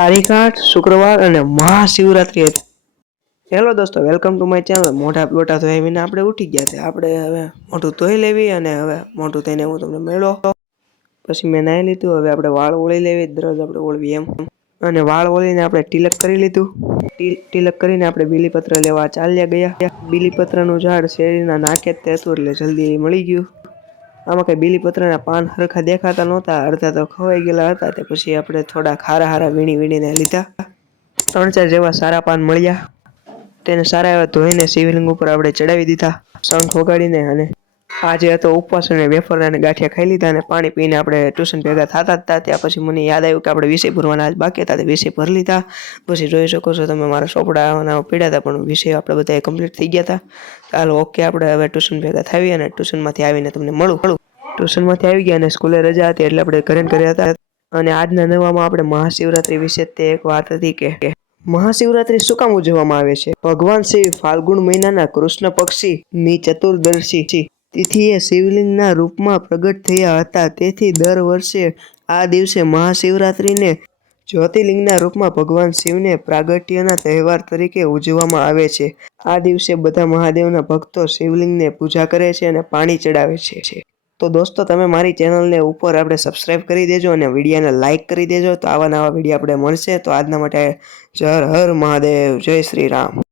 તારીખ 8 શુક્રવાર અને મહાશિવરાત્રી હતી। હેલો દોસ્તો, વેલકમ ટુ માય ચેનલ। મોઢા લોટા ધોઈને આપણે ઉઠી ગયા છે। આપણે હવે મોઢું ધોઈ લેવી અને હવે મોઢું ધોઈને હું તમને મળ્યો। પછી મેં નાહી લીધું। હવે આપણે વાળ ઓળી લેવી, દરરોજ આપણે ઓળવી એમ। અને વાળ ઓળીને આપણે તિલક કરી લીધું। તિલક કરીને આપણે બીલીપત્ર લેવા ચાલ્યા ગયા। બીલીપત્રનું ઝાડ શેરીના નાકે જ હતું એટલે જલ્દી મળી ગયું। આમાં કઈ બીલીપત્રના પાન હરખા દેખાતા નહોતા, અડધા તો ખવાઈ ગયેલા હતા। તે પછી આપણે થોડા હારા વીણીને લીધા। 3-4 જેવા સારા પાન મળ્યા। તેને સારા એવા ધોઈને શિવલિંગ ઉપર આપણે ચડાવી દીધા શંખ વગાડીને। અને આજે હતો ઉપવાસ અને વેફર અને ગાંઠિયા ખાઈ લીધા અને પાણી પીને આપણે ટ્યુશન ભેગા થતા હતા। ત્યાં પછી મને યાદ આવ્યું કે આપણે વિષય ભરવાના આજ બાકી હતા, તે વિષય ભરી લીધા। પછી જોઈ શકો છો તમે મારા ચોપડા પીડ્યા હતા પણ વિષય આપણે બધા કમ્પ્લીટ થઈ ગયા હતા। ચાલો ઓકે, આપણે હવે ટ્યુશન ભેગા થાવી અને ટ્યુશનમાંથી આવીને તમને મળું। ટ્યુશનમાંથી આવી ગયા અને સ્કૂલે રજા હતી એટલે આપણે ઘરે ગયા હતા। અને આજના નવામાં આપણે મહાશિવરાત્રી વિશે તે એક વાત હતી કે મહાશિવરાત્રી શું કામ ઉજવવામાં આવે છે? ભગવાન શિવ ફાલ્ગુન મહિનાના કૃષ્ણ પક્ષની ચતુર્દશી તિથિએ શિવલિંગના રૂપમાં પ્રગટ થયા હતા। તેથી દર વર્ષે આ દિવસે મહાશિવરાત્રીને જ્યોતિર્લિંગના રૂપમાં ભગવાન શિવને પ્રાગટ્યના તહેવાર તરીકે ઉજવવામાં આવે છે। આ દિવસે બધા મહાદેવના ભક્તો શિવલિંગને પૂજા કરે છે અને પાણી ચડાવે છે। તો દોસ્તો, તમે મારી ચેનલને ઉપર આપણે સબસ્ક્રાઇબ કરી દેજો અને વિડીયોને લાઇક કરી દેજો। તો આવા નવા વિડીયો આપણે મળશે। તો આજના માટે જય હર મહાદેવ, જય શ્રી રામ।